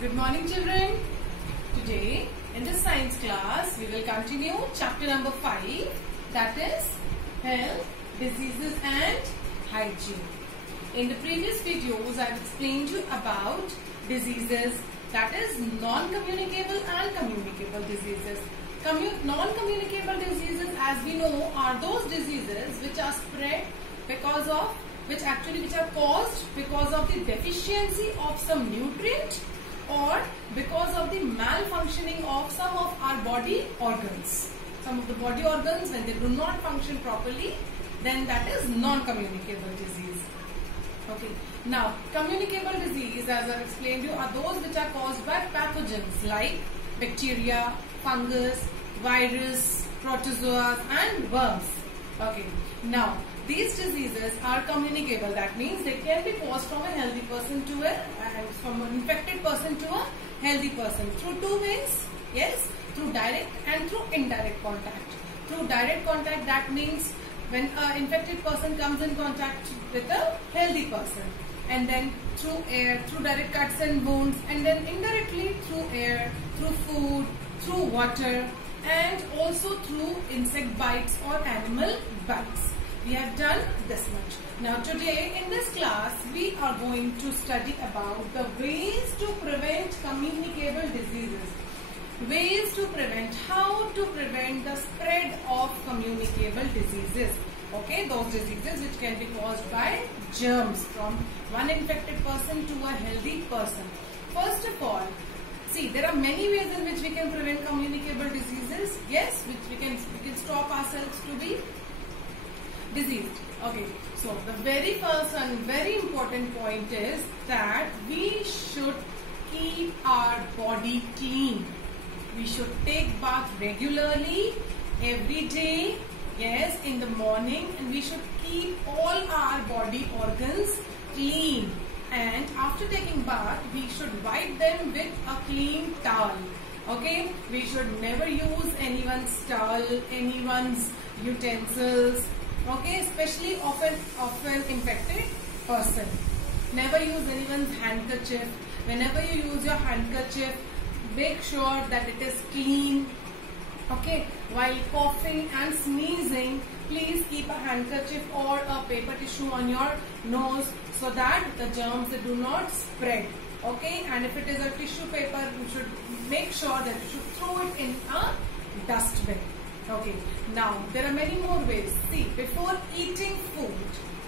Good morning, children. Today in this science class we will continue chapter number 5, that is health, diseases and hygiene. In the previous videos I have explained you about diseases, that is non-communicable and communicable diseases. Non-communicable diseases, as we know, are those diseases which are spread because of which are caused because of the deficiency of some nutrient or because of the malfunctioning of some of our body organs. Some of the body organs, when they do not function properly, then that is non-communicable disease. Okay. Now, communicable disease, as I have explained to you, are those which are caused by pathogens like bacteria, fungus, virus, protozoas and worms. Okay. Now, these diseases are communicable. That means they can be caused from a healthy person to from an infected person to a healthy person through two ways. Yes, through direct and through indirect contact. Through direct contact, that means when an infected person comes in contact with a healthy person, and then through air, through direct cuts and wounds, and then indirectly through air, through food, through water, and also through insect bites or animal bites. We have done this much. Now today in this class we are going to study about the ways to prevent communicable diseases. Ways to prevent, how to prevent the spread of communicable diseases. Okay, those diseases which can be caused by germs from one infected person to a healthy person. First of all, see, there are many ways in which we can prevent communicable diseases. Yes, which we can stop ourselves to be diseased. Okay, so the very first and very important point is that we should keep our body clean. We should take bath regularly, every day, yes, in the morning, and we should keep all our body organs clean. And after taking bath, we should wipe them with a clean towel. Okay, we should never use anyone's towel, anyone's utensils. Okay, especially of an infected person. Never use anyone's handkerchief. Whenever you use your handkerchief, make sure that it is clean. Okay, while coughing and sneezing, please keep a handkerchief or a paper tissue on your nose so that the germs do not spread. Okay, and if it is a tissue paper, you should make sure that you should throw it in a dustbin. Okay, now there are many more ways. See, before eating food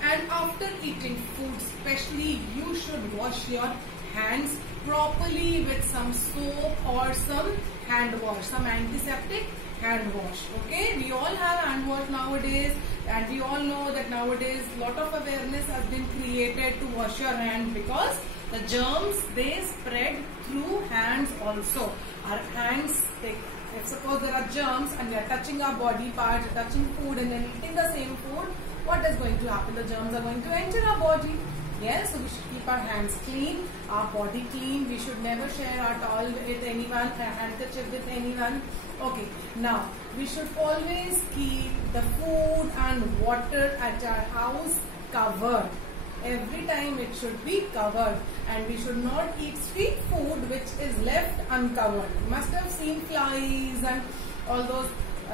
and after eating food, especially, you should wash your hands properly with some soap or some hand wash, some antiseptic hand wash. Okay, we all have hand wash nowadays, and we all know that nowadays lot of awareness has been created to wash your hands because the germs, they spread through hands also. Our hands, if suppose there are germs and we are touching our body parts, touching food and then eating the same food, what is going to happen? The germs are going to enter our body. Yes, so we should keep our hands clean, our body clean. We should never share our towel with anyone, a handkerchief with anyone. Okay, now we should always keep the food and water at our house covered. Every time it should be covered, and we should not eat street food which is left uncovered. You must have seen flies and all those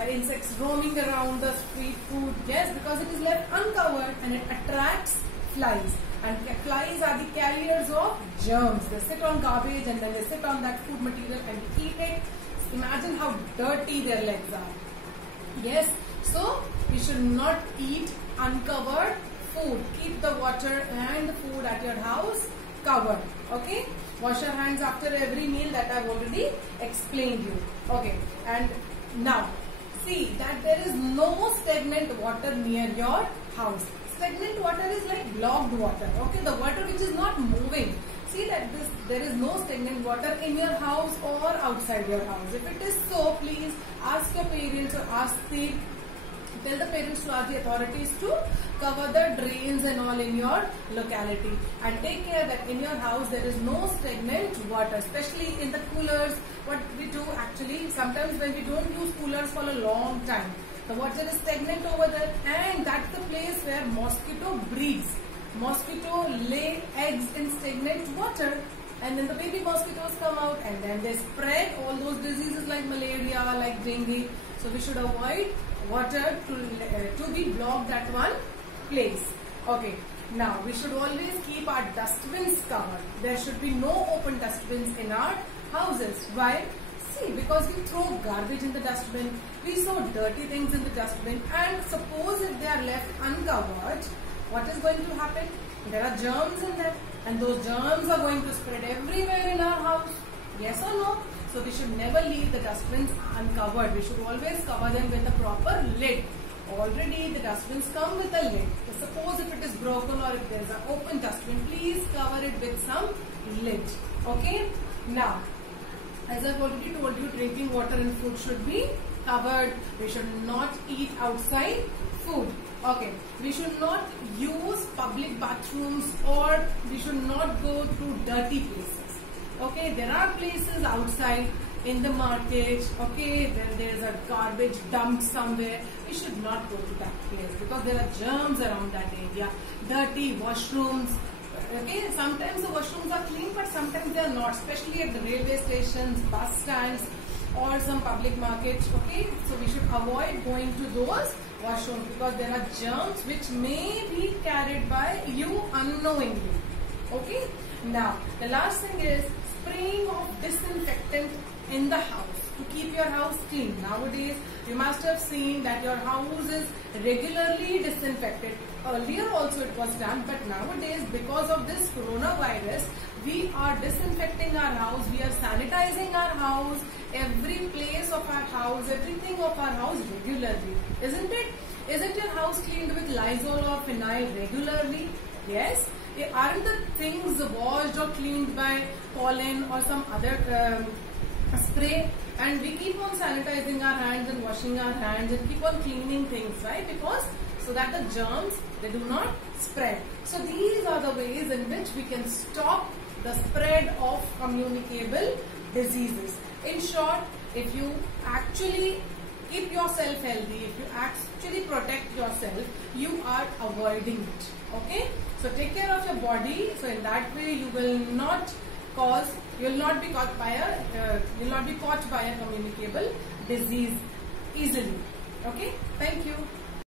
insects roaming around the street food. Yes, because it is left uncovered and it attracts flies. And flies are the carriers of germs. They sit on garbage and then they sit on that food material and eat it. Imagine how dirty their legs are. Yes, so we should not eat uncovered food. Keep the water and the food at your house covered. Okay, wash your hands after every meal, that I have already explained you. Okay, and now see that there is no stagnant water near your house. Stagnant water is like blocked water. Okay, the water which is not moving. See that there is no stagnant water in your house or outside your house. If it is so, please ask your parents or tell the parents to ask the authorities to cover the drains and all in your locality, and take care that in your house there is no stagnant water, especially in the coolers. What we do actually, sometimes when we don't use coolers for a long time, the water is stagnant over there, and that's the place where mosquito breeds. Mosquito lay eggs in stagnant water. and then the baby mosquitoes come out, and then they spread all those diseases like malaria, like dengue. So we should avoid water to be blocked at one place. Okay. Now we should always keep our dustbins covered. There should be no open dustbins in our houses. Why? See, because we throw garbage in the dustbin, we throw dirty things in the dustbin, and suppose if they are left uncovered, what is going to happen? There are germs in them, and those germs are going to spread everywhere in our house. Yes or no? So we should never leave the dustbins uncovered. We should always cover them with a proper lid. Already the dustbins come with a lid. So suppose if it is broken or if there is an open dustbin, please cover it with some lid. Okay? Now, as I've already told you, drinking water and food should be covered. We should not eat outside food. Okay. We should not use public bathrooms, or we should not go to dirty places. Okay. There are places outside in the market, okay, where there is a garbage dumped somewhere. We should not go to that place because there are germs around that area. Dirty washrooms. Okay, sometimes the washrooms are clean, but sometimes they are not, especially at the railway stations, bus stands, or some public markets. Okay, so we should avoid going to those washrooms because there are germs which may be carried by you unknowingly. Okay, now the last thing is spraying of disinfectant in the house to keep your house clean. Nowadays, you must have seen that your house is regularly disinfected. Earlier also it was done, but nowadays because of this coronavirus, we are disinfecting our house, we are sanitizing our house, every place of our house, everything of our house regularly. Isn't it? Isn't your house cleaned with Lysol or phenyl regularly? Yes. Aren't the things washed or cleaned by pollen or some other spray? And we keep on sanitizing our hands and washing our hands and keep on cleaning things, right? Because so that the germs, they do not spread. So these are the ways in which we can stop the spread of communicable diseases. In short, if you actually keep yourself healthy, if you actually protect yourself, you are avoiding it. Okay? So take care of your body. So in that way, you will not be caught by a communicable disease easily. Okay? Thank you.